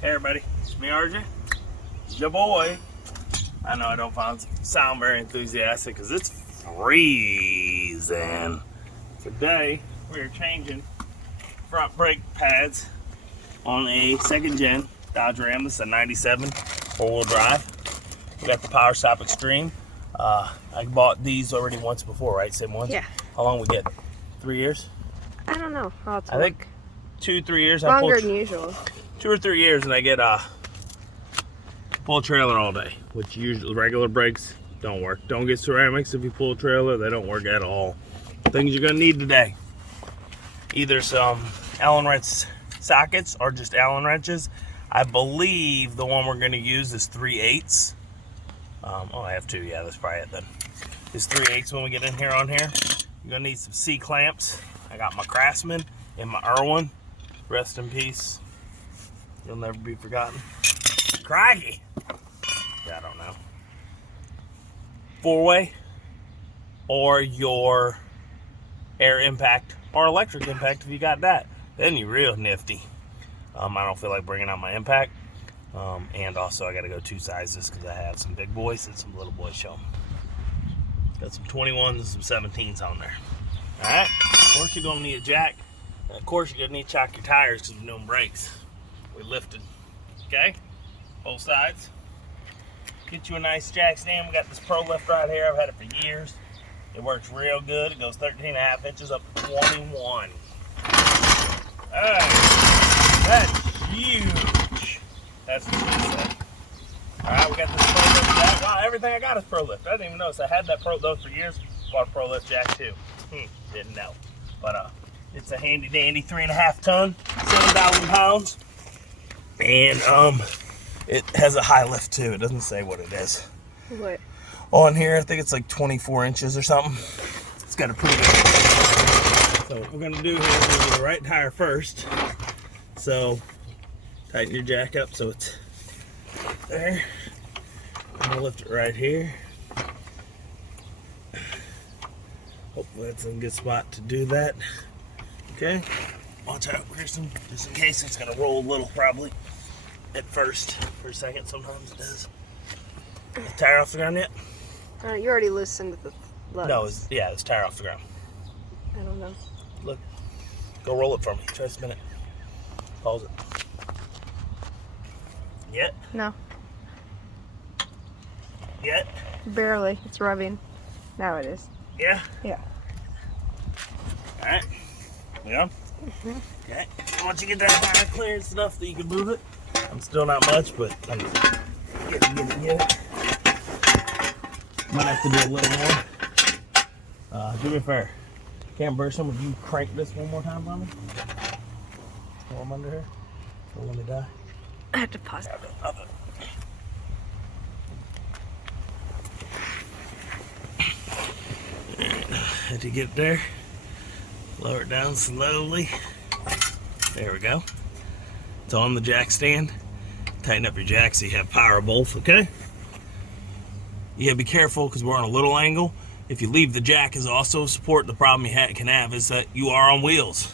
Hey everybody, it's me RJ, your boy. I know I don't sound very enthusiastic because it's freezing. Today we are changing front brake pads on a second gen Dodge Ram. This is a 97 four-wheel drive. We got the Power Stop Extreme. I bought these already once before, right? Same ones? Yeah. How long we get? 3 years? I don't know. I think 2-3 years. Longer than usual. 2 or 3 years, and I get pull a trailer all day, which usually regular brakes don't work. Don't get ceramics if you pull a trailer; they don't work at all. Things you're gonna need today: either some Allen wrench sockets or just Allen wrenches. I believe the one we're gonna use is 3/8. Oh, I have two. Yeah, that's probably it then. It's 3/8 when we get in here on here. You're gonna need some C clamps. I got my Craftsman and my Irwin. Rest in peace. You'll never be forgotten. Crikey! Yeah, I don't know. 4-way or your air impact or electric impact if you got that. Then you're real nifty. I don't feel like bringing out my impact. And also I got to go 2 sizes because I have some big boys and some little boys show. Got some 21s and some 17s on there. Alright, of course you're going to need a jack. And of course you're going to need to chock your tires because we're doing brakes. We lifted, okay? Both sides. Get you a nice jack stand. We got this ProLift right here. I've had it for years. It works real good. It goes 13.5 inches up to 21. Alright, that's huge. That's what she said. Alright, we got this ProLift Jack. Wow, everything I got is ProLift. I didn't even notice. I had that those for years. Bought a ProLift Jack too. Didn't know. But it's a handy dandy 3.5 ton, 7,000 pounds. And it has a high lift too. It doesn't say what it is. What? On here, I think it's like 24 inches or something. It's got a pretty good. So what we're gonna do here is we're gonna do the right tire first. So tighten your jack up so it's there. I'm gonna lift it right here. Hopefully that's a good spot to do that. Okay. Watch out, Kristen, just in case it's gonna roll a little probably at first. For a second, sometimes it does. The tire off the ground yet? You already listened to the lugs. No, it's tire off the ground. I don't know. Look, go roll it for me. Try to spin it. Pause it. Yet? No. Yet? Barely. It's rubbing. Now it is. Yeah? Yeah. Alright. We on? Mm-hmm. Okay. Once you get that tire clearance enough that you can move it, I'm still not much, but I'm get it. Might have to do a little more. Do me a favor. Cam Burson, would you crank this one more time for me? Warm under here. Don't let me die. I have to pause it. Had to get there. Lower it down slowly. There we go. It's on the jack stand. Tighten up your jack so you have power of both, okay? You gotta be careful because we're on a little angle. If you leave the jack as also support, the problem you can have is that you are on wheels.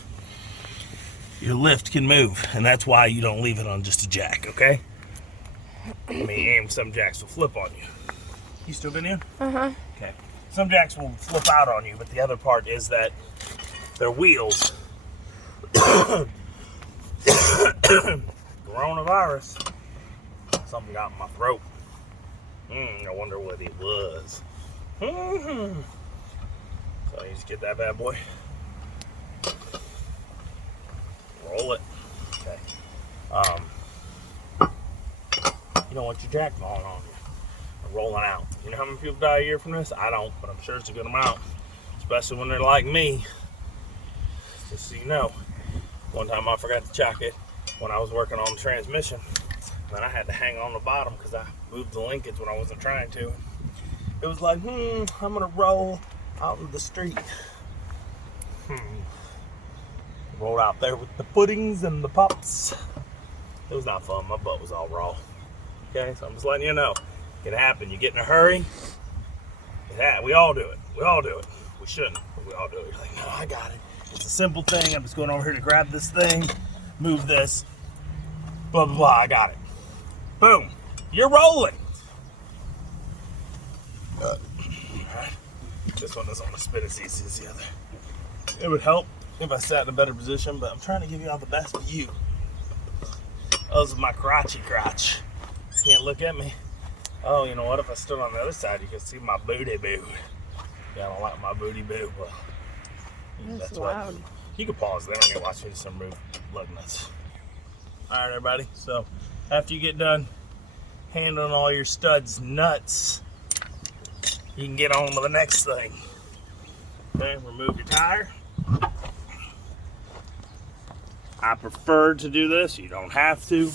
Your lift can move, and that's why you don't leave it on just a jack, okay? I mean, some jacks will flip on you. You still been in? Uh-huh. Okay. Some jacks will flip out on you, but the other part is that their wheels. Coronavirus. Something got in my throat. I wonder what it was. So I need to get that bad boy. Roll it. Okay. You don't want your jack falling on you. Or rolling out. You know how many people die a year from this? I don't, but I'm sure it's a good amount. Especially when they're like me. Just so you know. One time I forgot to chock it when I was working on the transmission. And I had to hang on the bottom because I moved the linkage when I wasn't trying to. It was like, I'm gonna roll out in the street. Rolled out there with the puddings and the pops. It was not fun. My butt was all raw. Okay, so I'm just letting you know. It can happen. You get in a hurry. We all do it. We all do it. We shouldn't, but we all do it. You're like, no, I got it. It's a simple thing. I'm just going over here to grab this thing, move this. blah, blah, blah. I got it. Boom. You're rolling. All right. This one doesn't want to spin as easy as the other. It would help if I sat in a better position, but I'm trying to give you all the best view. Those are my crotchy crotch. Can't look at me. Oh, you know what? If I stood on the other side, you could see my booty boo. Yeah, I don't like my booty boo. Well, That's loud. You can pause there and watch me do some lug nuts. All right, everybody. So after you get done handling all your studs nuts, you can get on with the next thing. Okay, remove your tire. I prefer to do this. You don't have to,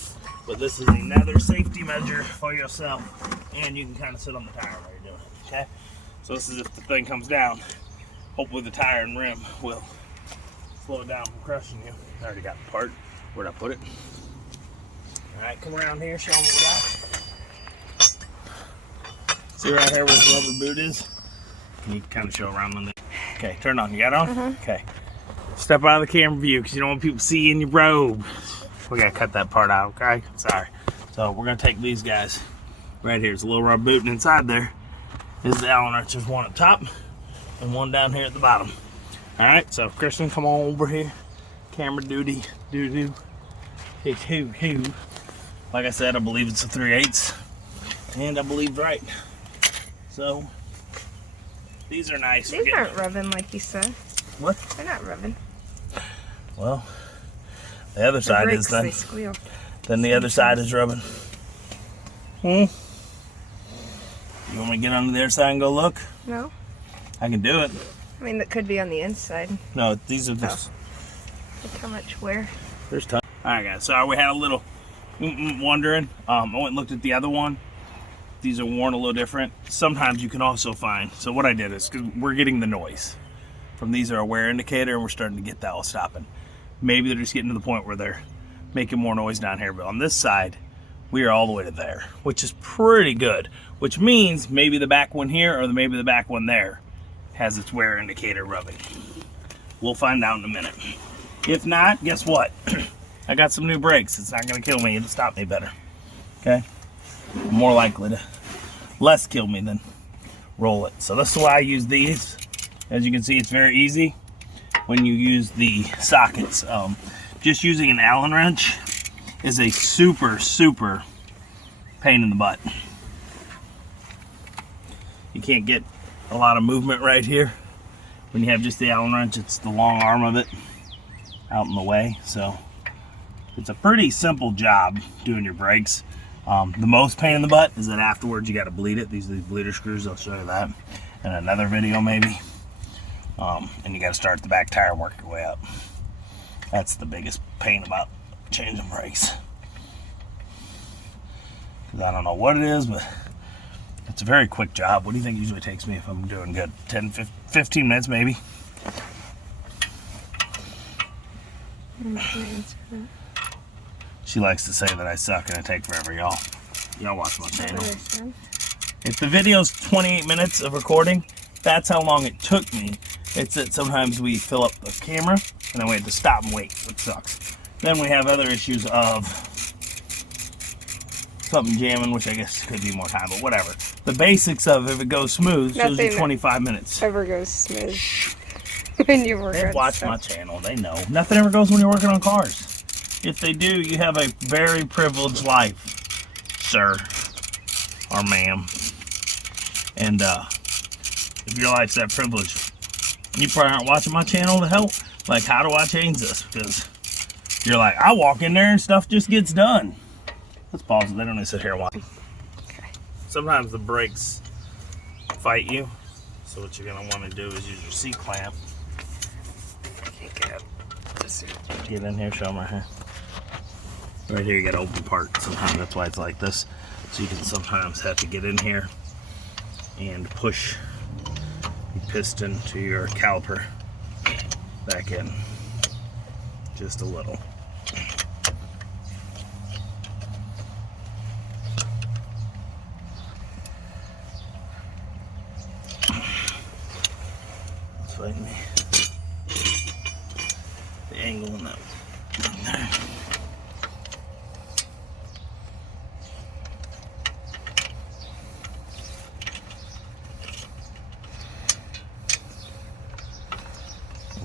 but this is another safety measure for yourself. And you can kind of sit on the tire while you're doing it, okay? So this is if the thing comes down. Hopefully the tire and rim will slow it down from crushing you. I already got the part. Where'd I put it? All right, come around here, show them what we got. See right here where the rubber boot is? Can you kind of show around on the... Okay, turn on. You got it on? Okay. Step out of the camera view because you don't want people to see you in your robe. We gotta cut that part out, okay? Sorry. So we're gonna take these guys. Right here, there's a little rubber boot, and inside there is the Allen wrench. There's one up top and one down here at the bottom. All right, so Christian, come on over here. Camera duty, doo-doo. Hoo. Like I said, I believe it's a 3/8, and I believed right. So these are nice. These aren't rubbing like you said. What? They're not rubbing. Well, the other side brakes, is then. They squeal. Then the other side is rubbing. You want me to get on the other side and go look? No. I can do it. I mean, that could be on the inside. No, these are just. Look how much wear. There's time. All right, guys. Sorry, we had a little wondering. I went and looked at the other one. These are worn a little different. Sometimes you can also find. So what I did is, because we're getting the noise from these are a wear indicator, and we're starting to get that all stopping. Maybe they're just getting to the point where they're making more noise down here. But on this side, we are all the way to there, which is pretty good. Which means maybe the back one here or maybe the back one there has its wear indicator rubbing. We'll find out in a minute. If not, guess what? I got some new brakes. It's not gonna kill me, it'll stop me better. Okay? More likely to less kill me than roll it. So that's why I use these. As you can see, it's very easy when you use the sockets. Just using an Allen wrench is a super pain in the butt. You can't get a lot of movement right here. When you have just the Allen wrench, it's the long arm of it out in the way. So it's a pretty simple job doing your brakes. The most pain in the butt is that afterwards you got to bleed it. These are the bleeder screws. I'll show you that in another video maybe. And you got to start the back tire, work your way up. That's the biggest pain about changing brakes. Because I don't know what it is, but it's a very quick job. What do you think usually takes me if I'm doing good? 10, 15 minutes maybe? She likes to say that I suck and I take forever, y'all. Y'all watch my channel. If the video's 28 minutes of recording, that's how long it took me. It's that sometimes we fill up the camera and then we have to stop and wait, which sucks. Then we have other issues of something jamming, which I guess could be more time, but whatever. The basics of if it goes smooth, shows you 25 minutes. Ever goes smooth when you work on watch stuff. my channel, they know. Nothing ever goes when you're working on cars. If they do, you have a very privileged life, sir or ma'am. And if your life's that privileged, you probably aren't watching my channel to help. Like, how do I change this? Because you're like, I walk in there and stuff just gets done. Let's pause it. They don't need to sit here and watch. Okay. Sometimes the brakes fight you. So what you're going to want to do is use your C-clamp. Get in here, show them right here. Right here you got an open part. Sometimes that's why it's like this. So you can sometimes have to get in here and push the piston to your caliper back in just a little. Let's find me the angle in that there.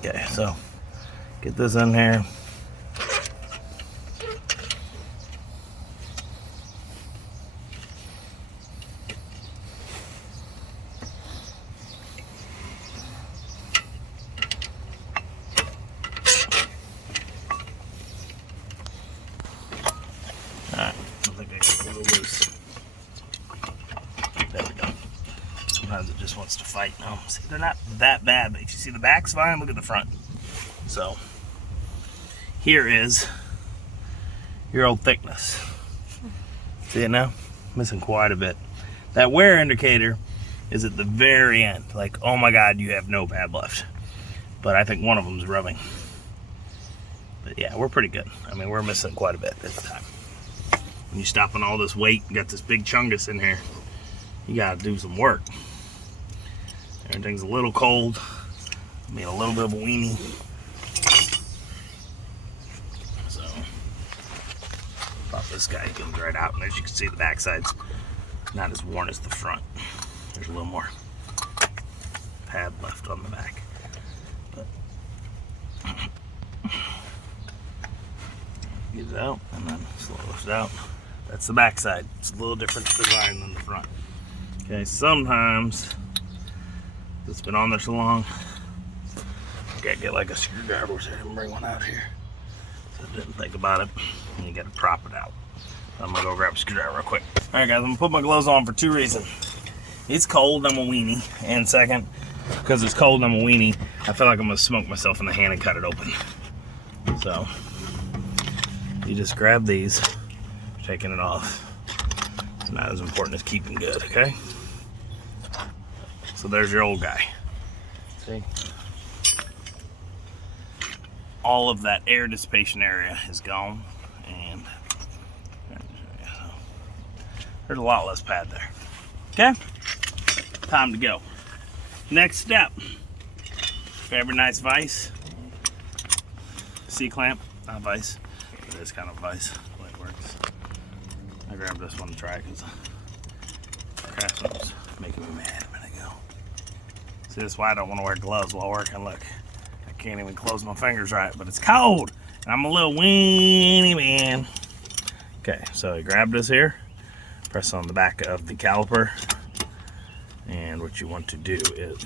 Okay, so get this in here. Alright, I think I got a little loose. There we go. Sometimes it just wants to fight now. See, they're not that bad, but if you see the back's fine, look at the front. So, here is your old thickness. See it now? Missing quite a bit. That wear indicator is at the very end. Like, oh my God, you have no pad left. But I think one of them is rubbing. But yeah, we're pretty good. I mean, we're missing quite a bit this time. When you stop on all this weight, you got this big chungus in here, you gotta do some work. Everything's a little cold. I mean, a little bit of a weenie. So, pop this guy, comes right out, and as you can see, the backside's not as worn as the front. There's a little more pad left on the back. But get it out, and then slow it out. That's the backside. It's a little different design than the front. Okay, sometimes it's been on there so long, you gotta get like a screwdriver, so I didn't bring one out here. So I didn't think about it, and you gotta prop it out. I'm gonna go grab a screwdriver real quick. All right, guys, I'm gonna put my gloves on for two reasons. It's cold, I'm a weenie, and second, because it's cold, I'm a weenie, I feel like I'm gonna smoke myself in the hand and cut it open. So, you just grab these, taking it off. It's not as important as keeping good, okay? So there's your old guy. See? All of that air dissipation area is gone, and there's a lot less pad there. Okay? Time to go. Next step. Grab your nice vise. C-clamp, not vise. It is kind of vise, the way it works. I grabbed this one to try it because Craftsman was making me mad a minute ago. See, that's why I don't want to wear gloves while working. Look, I can't even close my fingers right, but it's cold, and I'm a little weenie man. Okay, so I grabbed this here, press on the back of the caliper, and what you want to do is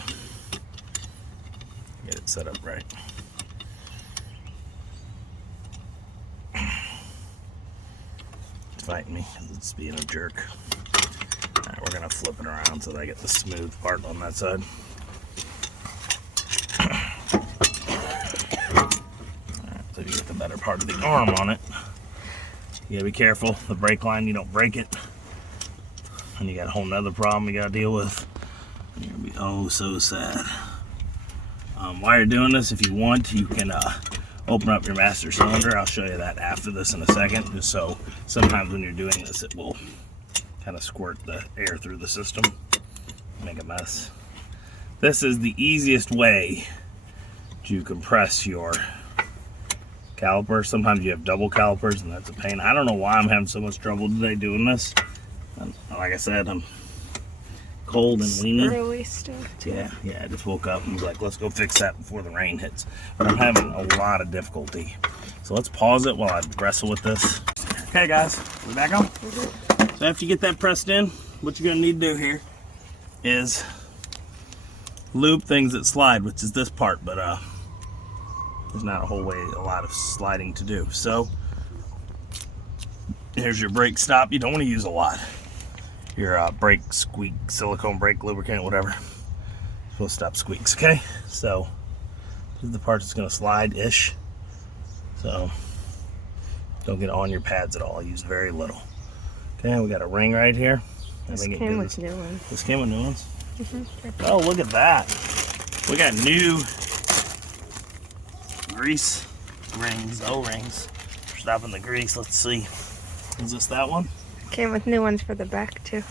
get it set up right. Fighting me, it's being a jerk. Alright, we're gonna flip it around so that I get the smooth part on that side. Alright, so you get the better part of the arm on it. You gotta be careful, the brake line, you don't break it. And you got a whole nother problem you gotta deal with. And you're gonna be oh so sad. While you're doing this, if you want, you can open up your master cylinder. I'll show you that after this in a second, just so sometimes when you're doing this it will kind of squirt the air through the system, make a mess. This is the easiest way to compress your caliper. Sometimes you have double calipers and that's a pain. I don't know why I'm having so much trouble today doing this. Like I said, I'm cold and weenie. Early stuff too. Yeah, I just woke up and was like, let's go fix that before the rain hits. But I'm having a lot of difficulty. So let's pause it while I wrestle with this. Okay guys, we back on? So after you get that pressed in, what you're gonna need to do here is lube things that slide, which is this part, but there's not a lot of sliding to do. So here's your brake stop. You don't want to use a lot. Your brake squeak, silicone brake lubricant, whatever. It's supposed to stop squeaks, okay? So this is the part that's gonna slide-ish. So don't get on your pads at all. Use very little. Okay, we got a ring right here. This came with new ones. This came with new ones? Oh, look at that. We got new grease rings, O-rings. Stopping the grease, let's see. Is this that one? Came with new ones for the back too.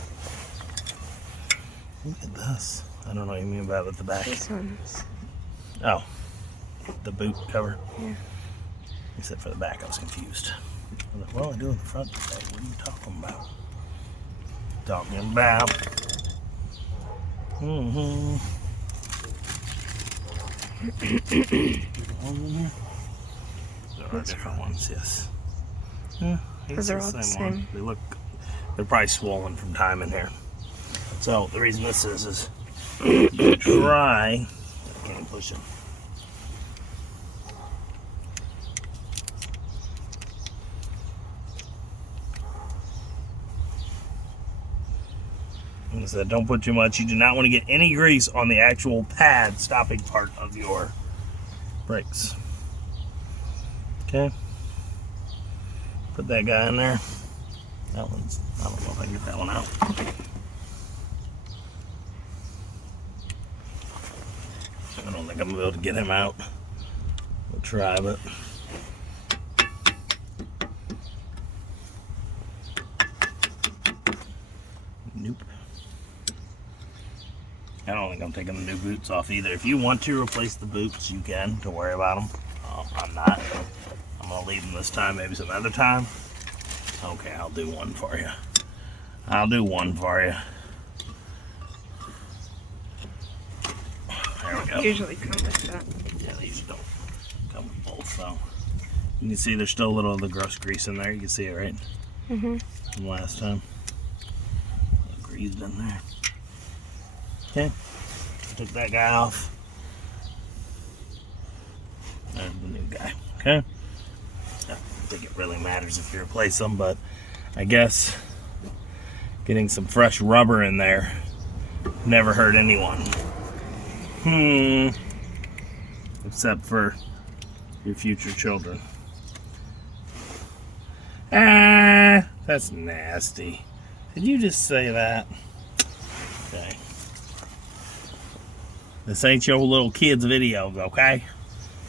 Look at this. I don't know what you mean by it with the back. This one's. Oh, the boot cover. Yeah. Except for the back, I was confused. I was like, well, I do in the front today. What are you talking about? Talking about. There are different ones, yes. Yeah, Those are all the same. They're probably swollen from time in here. So the reason this is you try. I can't push it. Like I said, don't put too much. You do not want to get any grease on the actual pad stopping part of your brakes. Okay. Put that guy in there. That one's, I don't know if I can get that one out. I don't think I'm gonna be able to get him out. We'll try, but nope. I don't think I'm taking the new boots off either. If you want to replace the boots, you can. Don't worry about them. I'm not. I'm gonna leave them this time, maybe some other time. Okay, I'll do one for you. I'll do one for you. There we go. Usually come with that. Yeah, they usually don't come with both, so. You can see there's still a little of the gross grease in there. You can see it, right? Mm-hmm. From last time. Greased in there. Okay. Took that guy off. There's the new guy. Okay. I don't think it really matters if you replace them, but I guess getting some fresh rubber in there never hurt anyone. Except for your future children. Ah, that's nasty. Did you just say that? Okay. This ain't your little kids' video, okay?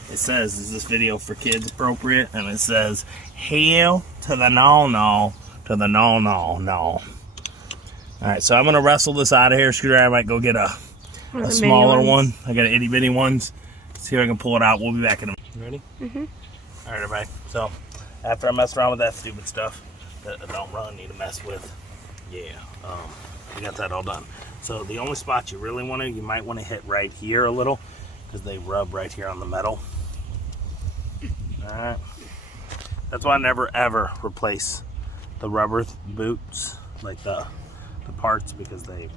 It says, is this video for kids appropriate? And it says, hell to the no, to the no. Alright, so I'm going to wrestle this out of here. Screwdriver, I might go get a smaller one. I got an itty bitty ones. See if I can pull it out. We'll be back in a minute. You ready? Mm-hmm. Alright, everybody. So, after I mess around with that stupid stuff that I don't really need to mess with, yeah, we got that all done. So the only spot you really want to, you might want to hit right here a little, because they rub right here on the metal. Alright. That's why I never ever replace the rubber boots, like the parts, because they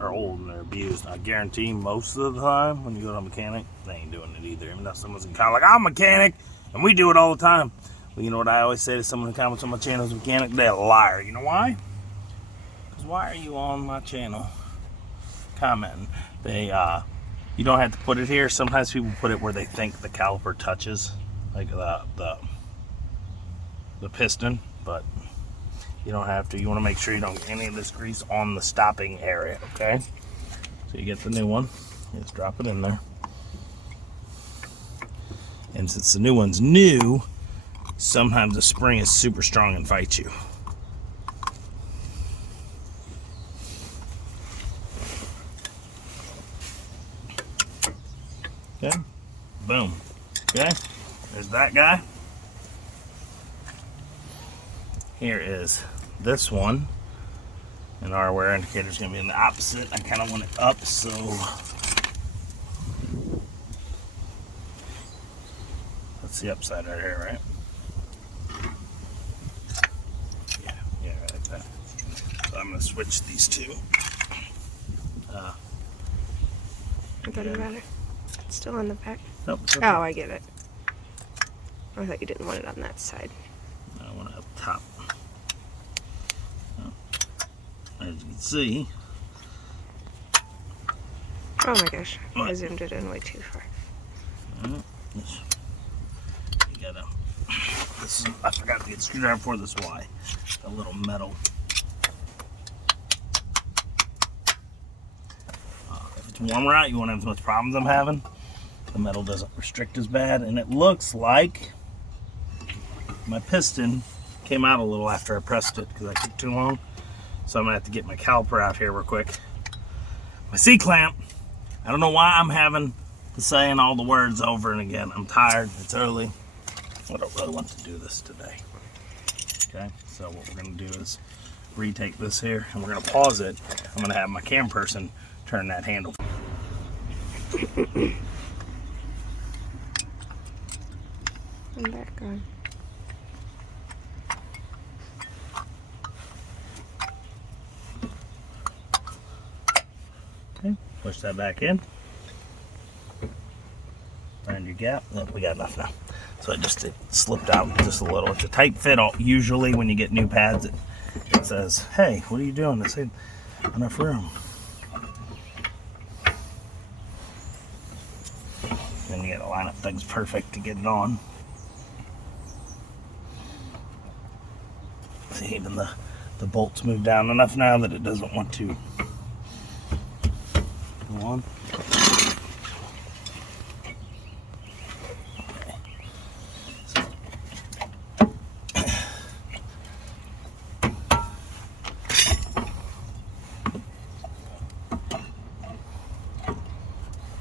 are old and they're abused. I guarantee most of the time when you go to a mechanic, they ain't doing it either. Even though someone's kind of like, I'm a mechanic and we do it all the time. Well, you know what I always say to someone who comments on my channel as a mechanic? They're a liar. You know why? Because why are you on my channel commenting? You don't have to put it here. Sometimes people put it where they think the caliper touches, like the piston, but you don't have to. You want to make sure you don't get any of this grease on the stopping area, okay? So you get the new one, you just drop it in there. And since the new one's new, sometimes the spring is super strong and fights you. Okay, boom. Okay, there's that guy. Here is this one, and our wear indicator is going to be in the opposite. I kind of want it up, so that's the upside right here, right? Yeah, right there. So I'm going to switch these two. It doesn't matter. It's still on the back. Nope, Oh, I get it. I thought you didn't want it on that side. I want it up top. As you can see. Oh my gosh, I zoomed it in way too far. You gotta. I forgot to get a screwdriver for this. Why? A little metal. If it's warmer out, you won't have as much problems I'm having. The metal doesn't restrict as bad, and it looks like my piston came out a little after I pressed it because I took too long. So I'm gonna have to get my caliper out here real quick. My C-clamp. I don't know why I'm having to saying all the words over and again. I'm tired, it's early. I don't really want to do this today. Okay, so what we're gonna do is retake this here and we're gonna pause it. I'm gonna have my cam person turn that handle. I'm back on. Okay, push that back in. Find your gap. Oh, we got enough now. So it slipped out just a little. It's a tight fit. Usually when you get new pads, it says, hey, what are you doing? I said, enough room. Then you gotta line up things perfect to get it on. See, even the bolts move down enough now that it doesn't want to go on.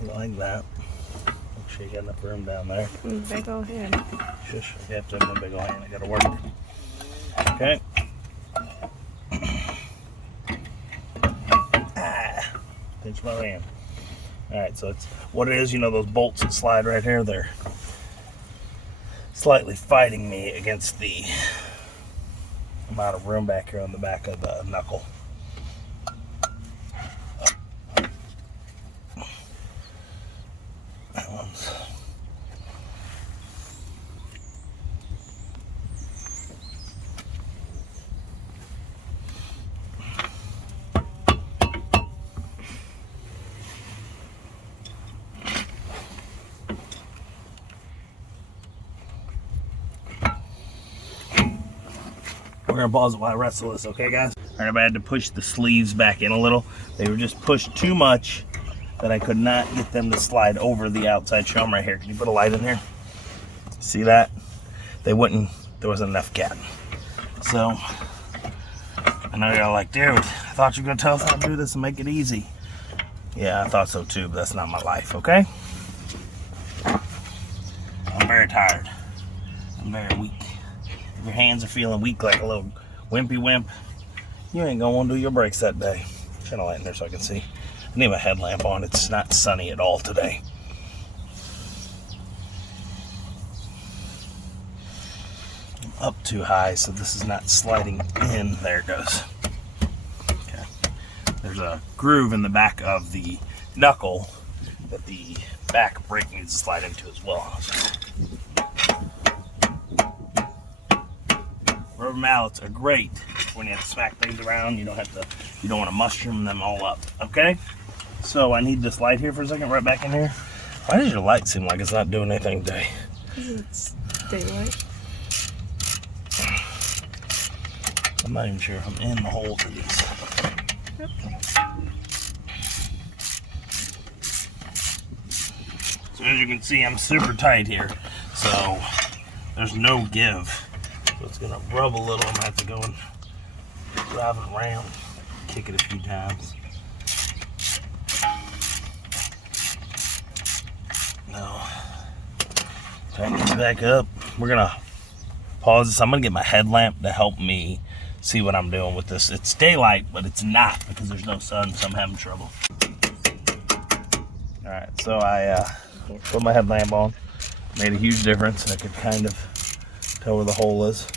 Like that. Make sure you got enough room down there. Big old hand. Shush, you have to have a big old hand. I gotta work. Okay. Pinch my hand. Alright, so it's what it is, you know, those bolts that slide right here, they're slightly fighting me against the amount of room back here on the back of the knuckle. That one's we're gonna pause it while I wrestle this, okay guys? Alright, I had to push the sleeves back in a little. They were just pushed too much that I could not get them to slide over the outside. Show them right here. Can you put a light in here? See that? They wouldn't, there wasn't enough gap. So, I know you're like, dude, I thought you were gonna tell us how to do this and make it easy. Yeah, I thought so too, but that's not my life, okay? I'm very tired. I'm very weak. If your hands are feeling weak like a little wimpy wimp, you ain't gonna want to do your brakes that day. Shine a light in there so I can see. I need my headlamp on. It's not sunny at all today. I'm up too high, so this is not sliding in. There it goes. Okay. There's a groove in the back of the knuckle that the back brake needs to slide into as well. Rubber mallets are great when you have to smack things around. You don't want to mushroom them all up. Okay? So I need this light here for a second, right back in here. Why does your light seem like it's not doing anything today? It's daylight. I'm not even sure if I'm in the holes of these. Yep. So as you can see, I'm super tight here. So there's no give. So it's gonna rub a little. I'm gonna have to go and drive it around, kick it a few times. No. Tighten this back up. We're gonna pause this. I'm gonna get my headlamp to help me see what I'm doing with this. It's daylight, but it's not because there's no sun, so I'm having trouble. Alright, so I put my headlamp on. Made a huge difference. I could kind of tell where the hole is.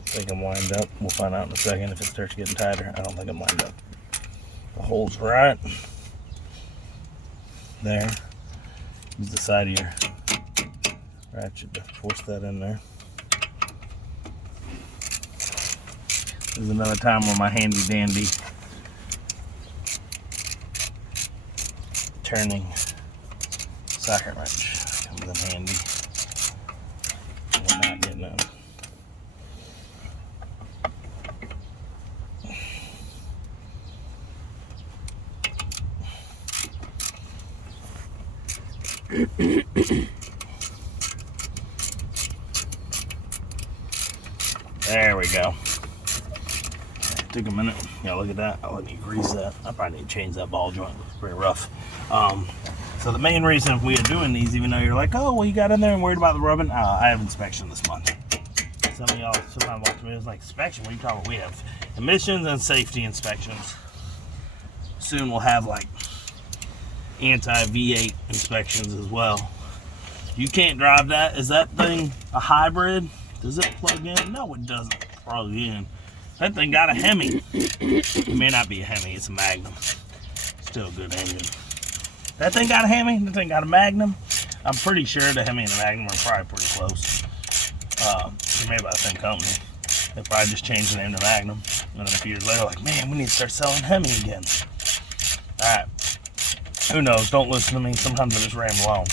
I think I'm lined up. We'll find out in a second if it starts getting tighter. I don't think I'm lined up. The hole's right there. Use the side of your ratchet to force that in there. This is another time where my handy dandy turning socket wrench comes in handy. We're not getting out. There we go. Took a minute. Yeah, look at that. I'll let you grease that. I probably need to change that ball joint. It's pretty rough. So the main reason we are doing these, even though you're like, oh, well, you got in there and worried about the rubbing, I have inspection this month. Some of y'all sometimes watch me, it's like, inspection? What are you talking about? We have emissions and safety inspections. Soon we'll have like anti-V8 inspections as well. You can't drive that. Is that thing a hybrid? Does it plug in? No, it doesn't plug in. That thing got a Hemi. It may not be a Hemi, it's a Magnum. Still a good engine. That thing got a Hemi? That thing got a Magnum? I'm pretty sure the Hemi and the Magnum are probably pretty close. They're made by the same company. They probably just changed the name to Magnum. And then a few years later, like, man, we need to start selling Hemi again. Alright. Who knows? Don't listen to me. Sometimes I just ramble on.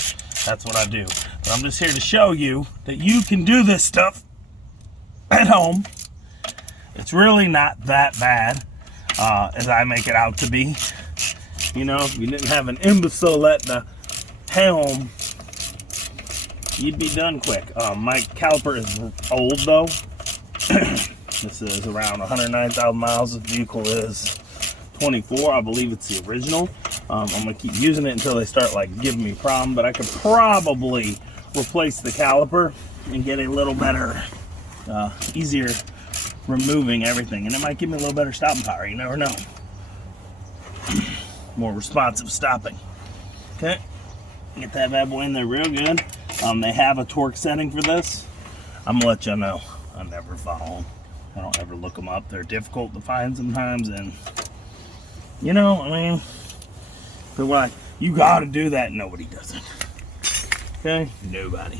That's what I do. But I'm just here to show you that you can do this stuff at home. It's really not that bad as I make it out to be. You know, if you didn't have an imbecile at the helm, you'd be done quick. My caliper is old though. This is around 109,000 miles. The vehicle is 24. I believe it's the original. I'm gonna keep using it until they start like giving me a problem, but I could probably replace the caliper and get a little better, easier removing everything, and it might give me a little better stopping power. You never know. More responsive stopping. Okay, get that bad boy in there real good. They have a torque setting for this. I'm gonna let you know. I never follow them. I don't ever look them up. They're difficult to find sometimes, and you know, I mean, they're like, you gotta do that. Nobody does it. Okay, nobody.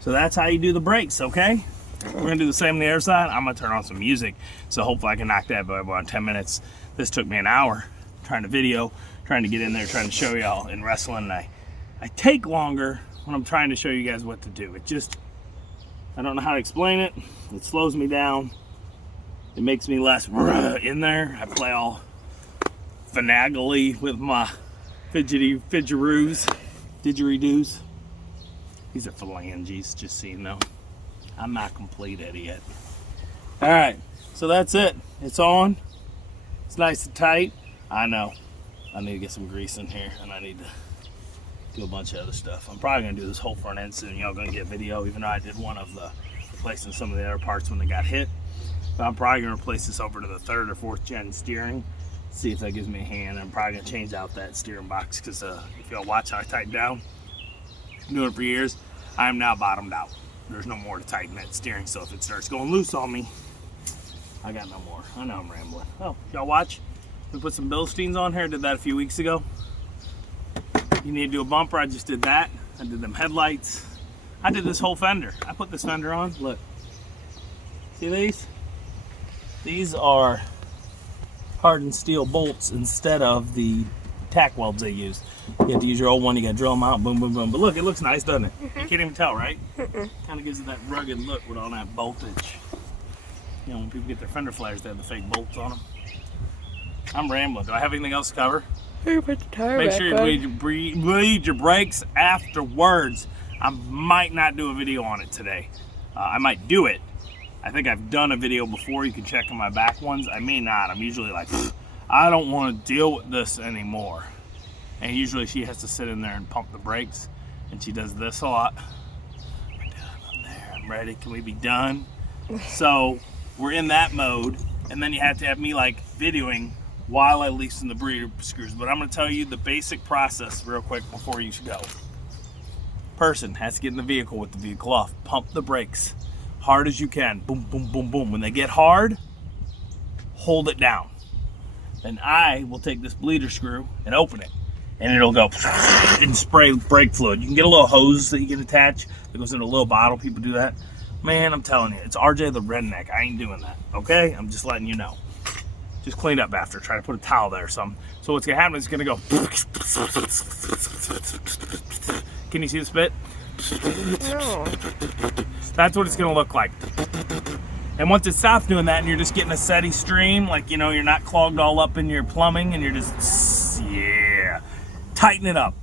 So that's how you do the brakes. Okay, we're gonna do the same on the other side. I'm gonna turn on some music, so hopefully I can knock that by about 10 minutes. This took me an hour trying to video, trying to get in there, trying to show y'all in wrestling. And I take longer when I'm trying to show you guys what to do. It just, I don't know how to explain it. It slows me down. It makes me less in there. I play all finagly with my fidgeroos, didgeridoos. These are phalanges, just so you know. I'm not complete at it yet. All right, so that's it. It's on. It's nice and tight. I know. I need to get some grease in here, and I need to do a bunch of other stuff. I'm probably gonna do this whole front end soon. Y'all gonna get video, even though I did one of the replacing some of the other parts when they got hit. But I'm probably gonna replace this over to the 3rd or 4th gen steering. See if that gives me a hand. I'm probably gonna change out that steering box because if y'all watch how I tighten down, I'm doing it for years. I am now bottomed out. There's no more to tighten that steering. So if it starts going loose on me, I got no more. I know I'm rambling. Oh, y'all watch? We put some Bilsteins on here. Did that a few weeks ago. You need to do a bumper. I just did that. I did them headlights. I did this whole fender. I put this fender on. Look. See these? These are hardened steel bolts instead of the tack welds they use. You have to use your old one. You got to drill them out. Boom, boom, boom. But look, it looks nice, doesn't it? You can't even tell, right? Kind of gives it that rugged look with all that voltage. You know, when people get their fender flares, they have the fake bolts on them. I'm rambling. Do I have anything else to cover? Put the tire Make back sure you bleed your brakes afterwards. I might not do a video on it today. I might do it. I think I've done a video before. You can check on my back ones. I may not. I'm usually like, I don't want to deal with this anymore. And usually she has to sit in there and pump the brakes. And she does this a lot. We're done. I'm there. I'm ready. Can we be done? So we're in that mode. And then you have to have me like videoing while I loosen the breather screws. But I'm going to tell you the basic process real quick before you go. Person has to get in the vehicle with the vehicle off. Pump the brakes hard as you can. Boom, boom, boom, boom. When they get hard, hold it down. Then I will take this bleeder screw and open it. And it'll go and spray brake fluid. You can get a little hose that you can attach that goes in a little bottle. People do that. Man, I'm telling you, it's RJ the redneck. I ain't doing that, okay? I'm just letting you know. Just clean up after. Try to put a towel there or something. So what's going to happen is it's going to go. Can you see the spit? No. That's what it's going to look like. And once it stops doing that and you're just getting a steady stream, like, you know, you're not clogged all up in your plumbing and you're just, yeah. Tighten it up.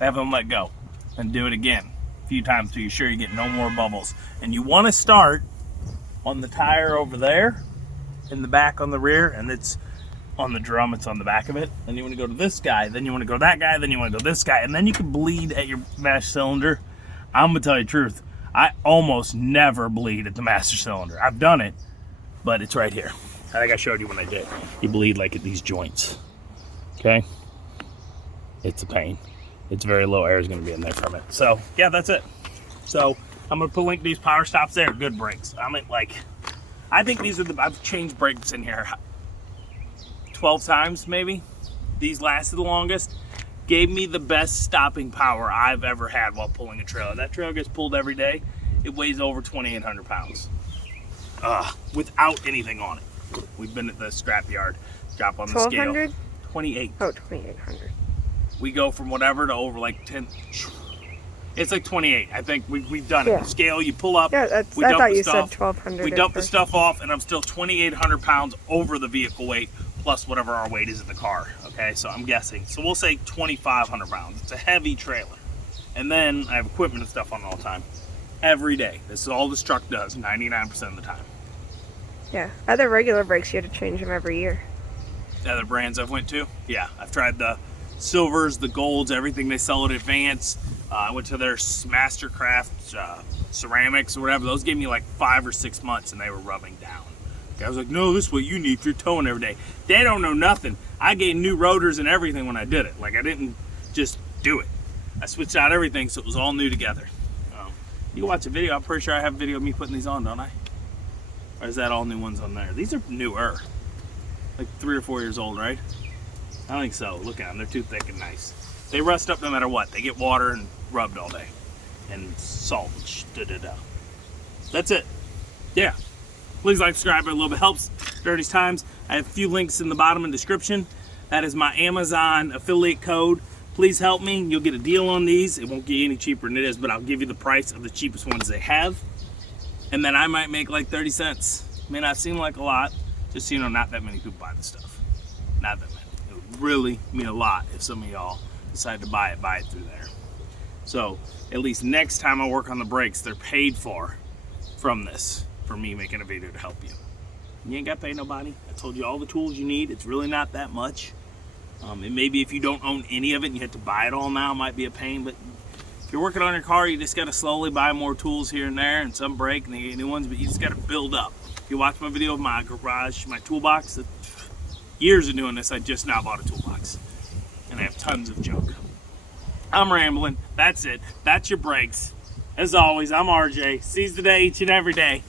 Have them let go. And do it again a few times till you're sure you get no more bubbles. And you want to start on the tire over there, in the back on the rear, and it's on the drum, it's on the back of it. Then you want to go to this guy, then you want to go to that guy, then you want to go this guy, and then you can bleed at your master cylinder. I'm gonna tell you the truth, I almost never bleed at the master cylinder. I've done it, but it's right here. I think I showed you when I did. You bleed like at these joints, okay? It's a pain. it's very low air is going to be in there from it. So yeah, that's it. So I'm going to link these power stops there. Good brakes. I think these are I've changed brakes in here 12 times maybe. These lasted the longest. Gave me the best stopping power I've ever had while pulling a trailer. That trailer gets pulled every day. It weighs over 2,800 pounds without anything on it. We've been at the scrap yard. Drop on the scale. 1,200? 28. Oh, 2,800. We go from whatever to over like 10. It's like 28. I think we've done it. Yeah. Scale, you pull up. Yeah, I thought you said 1,200. We dump the stuff off, and I'm still 2,800 pounds over the vehicle weight, plus whatever our weight is in the car. Okay, so I'm guessing. So we'll say 2,500 pounds. It's a heavy trailer. And then I have equipment and stuff on all the time. Every day. This is all this truck does, 99% of the time. Yeah. Other regular brakes, you had to change them every year. Other brands I've went to? Yeah, I've tried the silvers, the golds, everything they sell at Advance. I went to their Mastercraft ceramics or whatever. Those gave me like 5 or 6 months and they were rubbing down. I was like, no, this is what you need if you're towing every day. They don't know nothing. I gave new rotors and everything when I did it. Like, I didn't just do it. I switched out everything so it was all new together. You can watch a video. I'm pretty sure I have a video of me putting these on, don't I? Or is that all new ones on there? These are newer. Like 3 or 4 years old, right? I think so. Look at them. They're too thick and nice. They rust up no matter what. They get water and rubbed all day. And salt. That's it. Yeah. Please like, subscribe. It a little bit helps. Dirty's Times. I have a few links in the bottom and description. That is my Amazon affiliate code. Please help me. You'll get a deal on these. It won't get any cheaper than it is, but I'll give you the price of the cheapest ones they have. And then I might make like 30 cents. May not seem like a lot. Just so you know, not that many people buy the stuff. Not that many. It would really mean a lot if some of y'all decide to buy it through there. So at least next time I work on the brakes, they're paid for from this, for me making a video to help you. You ain't got to pay nobody. I told you all the tools you need. It's really not that much. And maybe if you don't own any of it and you have to buy it all now, it might be a pain. But if you're working on your car, you just got to slowly buy more tools here and there, and some break and they get new ones, but you just got to build up. If you watch my video of my garage, my toolbox, years of doing this, I just now bought a toolbox. And I have tons of junk. I'm rambling. That's it. That's your brakes. As always, I'm RJ. Seize the day each and every day.